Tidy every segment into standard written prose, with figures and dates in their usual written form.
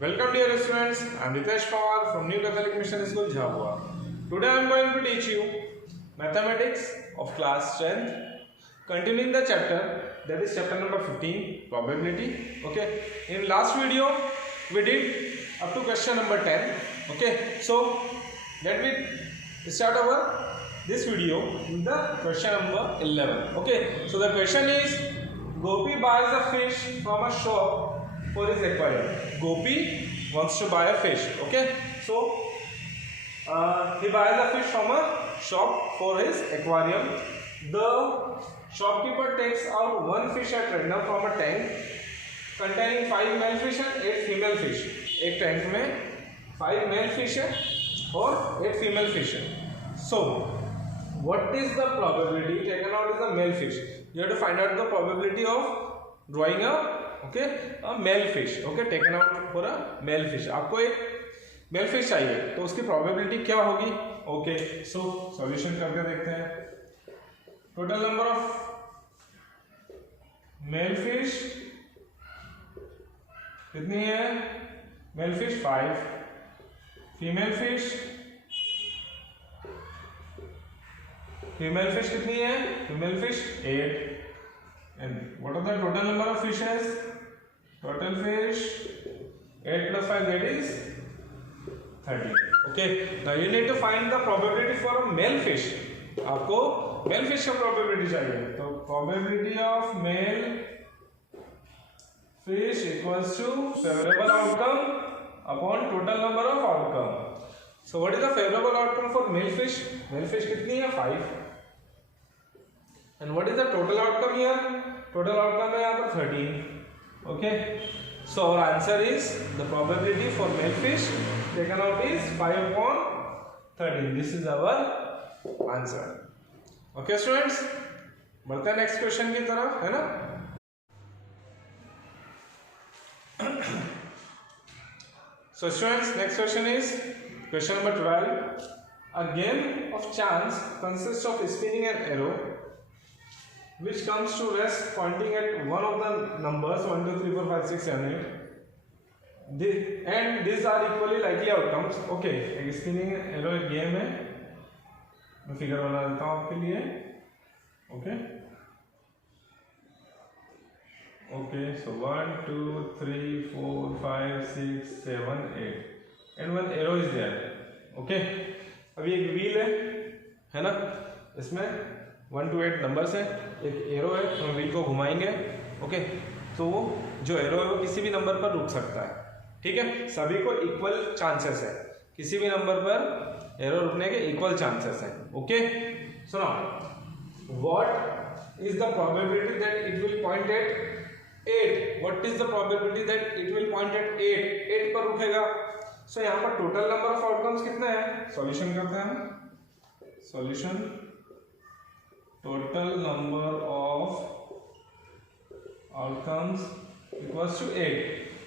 Welcome dear students, I am Ritesh Pawar from New Catholic Mission School, Jhabua. Today I am going to teach you mathematics of class 10th, continuing the chapter, that is chapter number 15, probability. Okay, in last video we did up to question number 10. Okay, so let me start our this video with the question number 11. Okay, so the question is, Gopi buys a fish from a shop for his aquarium. Gopi wants to buy a fish. Okay, so he buys a fish from a shop for his aquarium. The shopkeeper takes out one fish at random from a tank containing 5 male fish and 8 female fish. एक tank में 5 male fish है और 8 female fish है. So what is the probability taken out is the male fish? You have to find out the probability of drawing a male fish. Okay, taken out for a male fish. आपको एक male fish चाहिए तो उसकी probability क्या होगी? Okay, so solution करके देखते हैं. Total number of male fish कितनी है? Male fish 5, female fish कितनी है? Female fish 8. And what are the total number of fishes? Total fish 8 plus 5, that is 30. Okay, now you need to find the probability for a male fish. आपको male fish का probability चाहिए, तो probability of male fish equals to favorable outcome upon total number of outcome. So what is the favorable outcome for male fish? Male fish कितनी है? 5. And what is the total outcome here? Total outcome है यहाँ पर 13. Okay, so our answer is the probability for male fish taken out is 5 upon 13. This is our answer. Okay students, बढ़ते हैं next question की तरफ, है ना? So students, next question is question number 12. A game of chance consists of spinning an arrow which comes to rest pointing at one of the numbers 1, 2, 3, 4, 5, 6, 7, 8. And these are equally likely outcomes. Okay, एक spinning arrow एक game है. मैं figure बना देता हूँ आपके लिए. Okay. Okay, so 1, 2, 3, 4, 5, 6, 7, 8. And one arrow is there. Okay. अभी एक wheel है ना? इसमें 1 to 8 नंबर्स है, एक एरो है, हम व्हील को घुमाएंगे. ओके, तो जो एरो है वो किसी भी नंबर पर रुक सकता है. ठीक है, सभी को इक्वल चांसेस है, किसी भी नंबर पर एरो रुकने के इक्वल चांसेस है. Okay, so now what is the probability that it will point at 8? What is the probability that it will point at 8 पर रुकेगा. सो यहाँ पर टोटल नंबर ऑफ आउटकम्स कितना है? सॉल्यूशन करते हैं हम. Solution total number of outcomes equals to 8.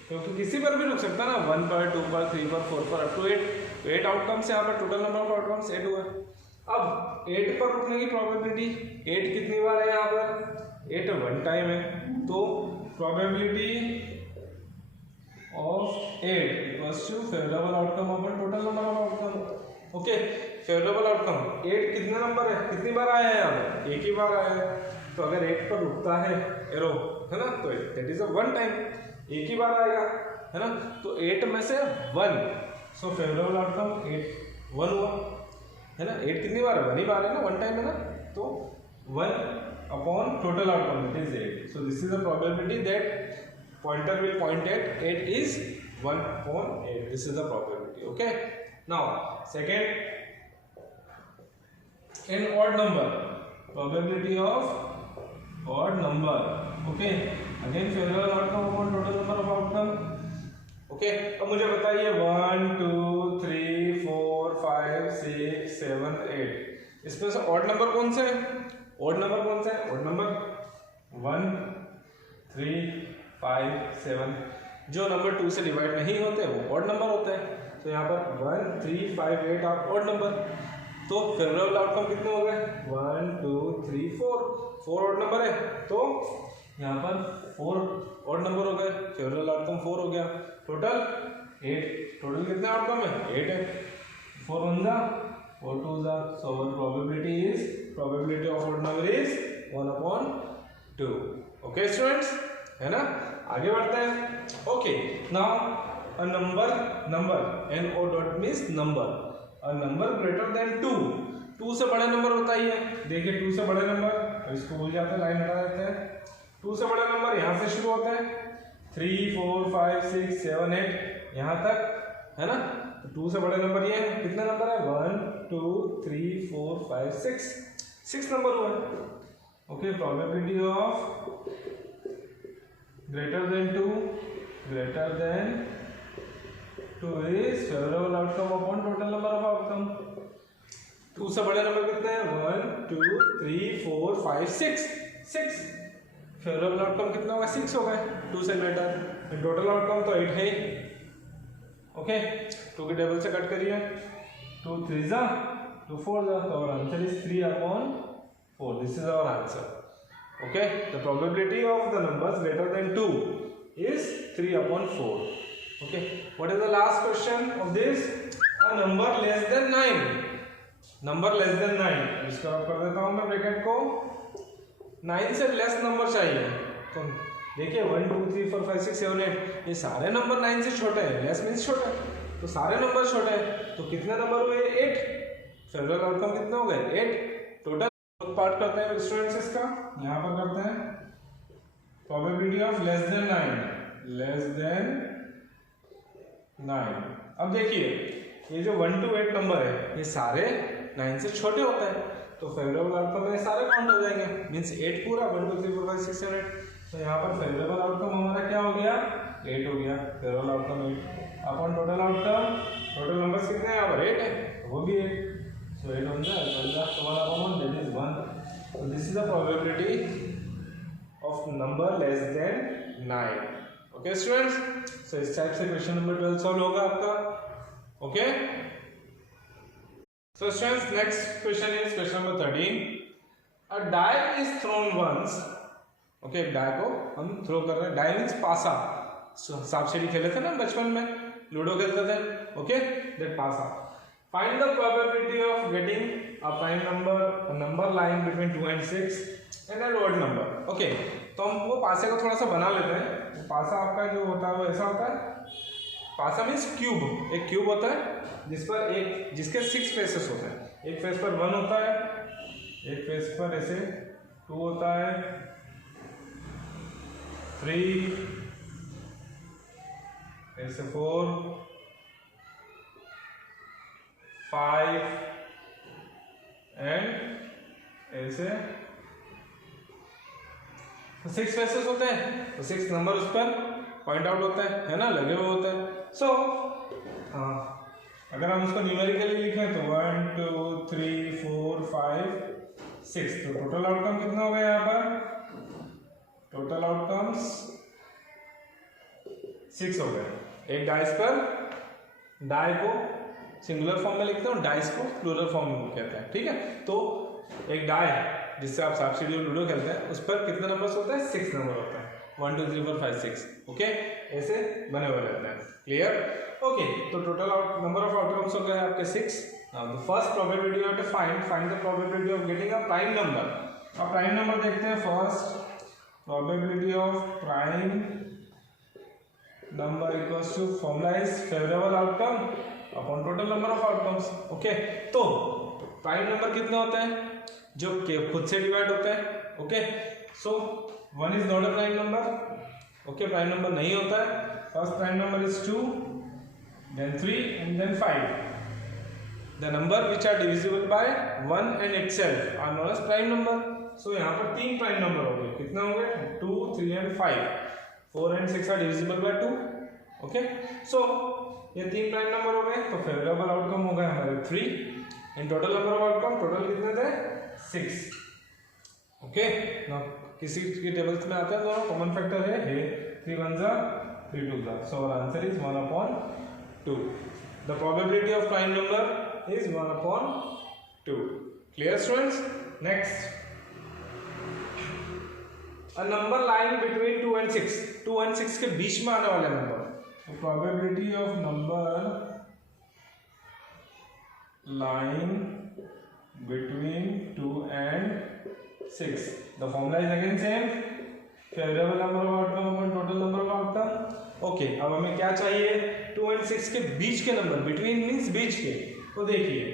क्योंकि किसी पर भी रुक सकता है ना, 1 पर, 2 पर, 3 पर, 4 पर, अप टू 8. तो 8 आउटकम्स यहाँ पर टोटल नंबर ऑफ आउटकम्स 8 हुआ. अब 8 पर रुकने की प्रोबेबिलिटी, 8 कितनी बार है यहाँ पर? 8 1 टाइम है. तो probability of 8 equals to favourable outcome upon total number of outcome. Okay, favourable outcome 8 कितने नंबर है, कितनी बार आया है यहाँ पर? एक ही बार आया है. तो अगर 8 पर रुकता है एरो, है ना, तो दैट इज अ 1 टाइम, एक ही बार आएगा, है ना. तो 8 में से 1, सो फेवरेबल आउटकम 8 1 हुआ, है ना. 8 कितनी बार है? 1 ही बार है ना, 1 टाइम है ना. तो 1 upon total outcome that is 8. So this is the probability that pointer will point at 8 is 1 upon 8. This is the probability. Okay, now second, in odd number, probability of odd number. Okay, again favorable outcome upon total number of outcome. Okay, अब मुझे बताइए 1, 2, 3, 4, 5, 6, 7, 8. इसमें से odd number कौन से है? odd number कौन सा है? odd number 1, 3, 5, 7. जो नंबर 2 से डिवाइड नहीं होते वो ऑड नंबर होते हैं. तो यहाँ पर 1, 3, 5, 8 आप ऑड नंबर. तो फेवरेबल आउटकम कितने हो गए? 1, 2, 3, 4 ऑड नंबर है. तो यहाँ पर 4 ऑड नंबर हो गए, फेवरेबल आउटकम 4 हो गया. टोटल 8, टोटल कितने आउटकम है 8 है, 4 1 जा 4 2 जा, so our probability of odd number is 1/2. Okay students, है ना. आगे बढ़ते हैं. Okay, now a number NO dot means number, a number greater than 2 से बड़ा नंबर होता ही है. देखिए 2 से बड़े नंबर, इसको भूल जाते हैं, लाइन हटा देते हैं. 2 से बड़े नंबर यहाँ से शुरू होते हैं, 3 4 5 6 7 8 यहाँ तक, है ना. 2 से बड़े नंबर ये है. कितने नंबर है 1 2 3 4 5 6 नंबर हुआ. Okay, probability of greater than 2 is favorable outcome upon total number of outcome. 2 से बड़े नंबर कितने हैं 1 2 3 4 5 6 फेवरेबल आउटकम कितना होगा 6 होगा 2 से ग्रेटर. टोटल आउटकम तो 8 है. ओके, 2 के टेबल से कट करिए, 2 3 जा 2 4 जा, तो our answer is 3/4. This is our answer. Okay, the probability of the numbers greater than 2 is 3/4. Okay, what is the last question of this? A number less than 9. इसको आप कर देता हूँ मैं ब्रैकेट को. 9 से लेस नंबर चाहिए. तो देखिए 1 2 3 4 5 6 7 8 ये सारे नंबर 9 से छोटे हैं. लेस मीन्स छोटे, तो सारे नंबर छोटे हैं. तो कितने नंबर हुए 8. फेवरेबल आउटकम कितने हो गए 8. टोटल पार्ट करते हैं स्टूडेंट्स. इसका यहाँ पर करते हैं प्रोबेबिलिटी ऑफ लेस देन 9. अब देखिए ये जो 1 to 8 नंबर है ये सारे 9 से छोटे होते हैं, तो फेवरेबल आउटकम में सारे काउंट हो जाएंगे. मींस 8 पूरा 1 2 3 4 5 6 7 8. तो यहाँ पर फेवरेबल आउटकम हमारा क्या हो गया 8 हो गया. फेवरेबल आउटकम 8 अपन टोटल नंबर्स कितने हैं यहाँ पर 8 है, वो भी 8. So 8 on the 1/1, that is 1. So this is the probability of number less than 9. Okay students, so इस टाइप से क्वेश्चन नंबर 12 सॉल्व होगा आपका. Okay, so students next question is question number 13. A die is thrown once. Okay, die को हम throw कर रहे हैं. die means पासा. सांप सीढ़ी खेले थे ना बचपन में, लूडो खेलते थे. Okay, that पासा. Find the probability of getting a prime number lying between 2 and 6 and an odd number. Okay, तो हम वो पासे को थोड़ा सा बना लेते हैं. पासा आपका जो होता है वो ऐसा होता है. पासा मीन्स क्यूब. एक क्यूब होता है जिसके 6 फेसेस होते हैं. एक फेस पर 1 होता है, एक फेस पर ऐसे 2 होता है, 3 ऐसे 4 5 एंड ऐसे 6 फेसेस होते हैं. तो 6 नंबर उस पर पॉइंट आउट होता है ना, लगे हुए होते हैं. सो अगर हम उसको न्यूमेरिकली लिखें तो 1 2 3 4 5 6. तो टोटल आउटकम कितना हो गया यहाँ पर? टोटल आउटकम्स 6 हो गए. एक डाइस पर, डाई को सिंगुलर फॉर्म में लिखते हैं और डाइस को प्लूरल फॉर्म में कहते हैं. ठीक है, तो एक डाई जिससे आप सांप सीढ़ी लूडो खेलते हैं उस पर कितने नंबर्स होते हैं 6 नंबर होते हैं. 1 2 3 4 5 6. ओके, ऐसे बने हुए रहते हैं. क्लियर. ओके, तो टोटल नंबर ऑफ आउटकम्स हो गए आपके 6. Now the first probability you have to find the probability of getting a prime number. अब प्राइम नंबर देखते हैं. First probability of prime number equals to formula is favourable outcome upon total number of outcomes. Okay, तो prime number कितने होते हैं जो खुद से डिवाइड होते हैं. Okay, so 1 is not a prime number. Okay, prime number नहीं होता है. First prime number is 2, then 3 and then 5. The number which are divisible by 1 and itself are known as prime number. So यहाँ पर 3 prime number हो गए. कितने हो गए 2 3 and 5. 4 and 6 are divisible by 2. Okay, सो ये 3 प्राइम नंबर हो गए. तो फेवरेबल आउटकम हो गए हमारे 3 and total number of outcome total कितने थे 6. ओके, नाउ किसी के टेबल्स में आता है दोनों कॉमन फैक्टर है 3 1 जा 3 2 जा. So our answer is 1/2. The probability of prime number is 1/2. Clear students. Next, a number lying between 2 and 6. 2 and 6 के बीच में आने वाले number. So probability of number lying between 2 and 6. The formula is again same. Favorable number of outcome upon total number of outcome. Okay, अब हमें क्या चाहिए? 2 and 6 के बीच के नंबर. Between means बीच के. तो देखिए,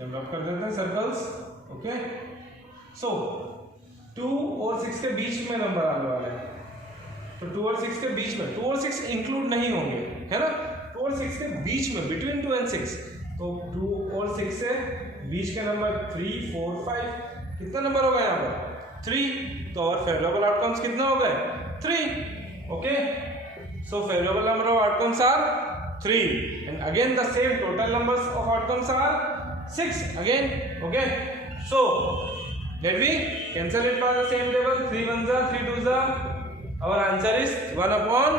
हम रब कर देते हैं सर्कल्स. ओके, सो 2 और 6 के बीच में नंबर आने वाले हैं. तो 2 और 6 के बीच में, 2 और 6 इंक्लूड नहीं होंगे, है ना? 2 और 6 के बीच में, बिटवीन 2 and 6. तो 2 और 6 से बीच के नंबर 3, 4, 5. कितना नंबर होगा यहाँ पर? 3. तो और फेवरेबल आउटकम्स कितना हो गए? 3. Okay, so favourable number of outcomes are 3. And again the same total numbers of outcomes are 6 again. Okay, so let we cancel it by the same table. 3 1s are 3 2s are. Our answer is 1 upon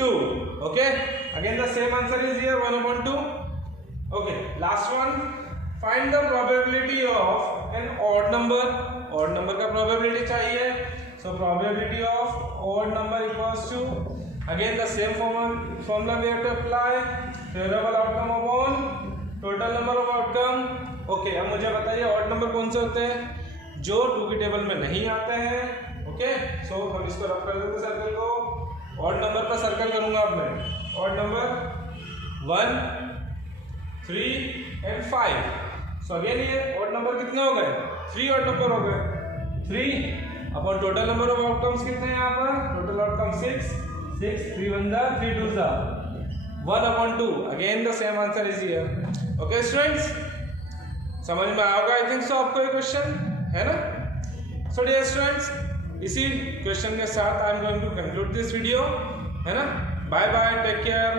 2. Okay, again the same answer is here, 1 upon 2. Okay, last one. Find the probability of an odd number. Odd number का probability चाहिए. So probability of odd number equals to, again the same formula we have to apply. Favorable outcome upon total number of outcome. Okay, अब मुझे बताइए odd number कौन से होते हैं जो 2 की टेबल में नहीं आते हैं. ओके, सो हम इसको रब कर देते सर्कल को. ऑड नंबर पर सर्कल करूंगा अब मैं. Odd number 1, 3 and 5. So again ये ऑड नंबर कितने हो गए? 3 ऑड नंबर हो गए. 3 upon total number of outcomes कितने हैं यहाँ पर? Total outcome 6. 6 3 1s are 3 2s are. 1 upon 2. Again the same answer is here. Okay students, समझ में आएगा आई थिंक सो आपको ये क्वेश्चन, है ना? सो डियर स्टूडेंट्स, इसी क्वेश्चन के साथ I am going to conclude this video, है ना? Bye bye, take care.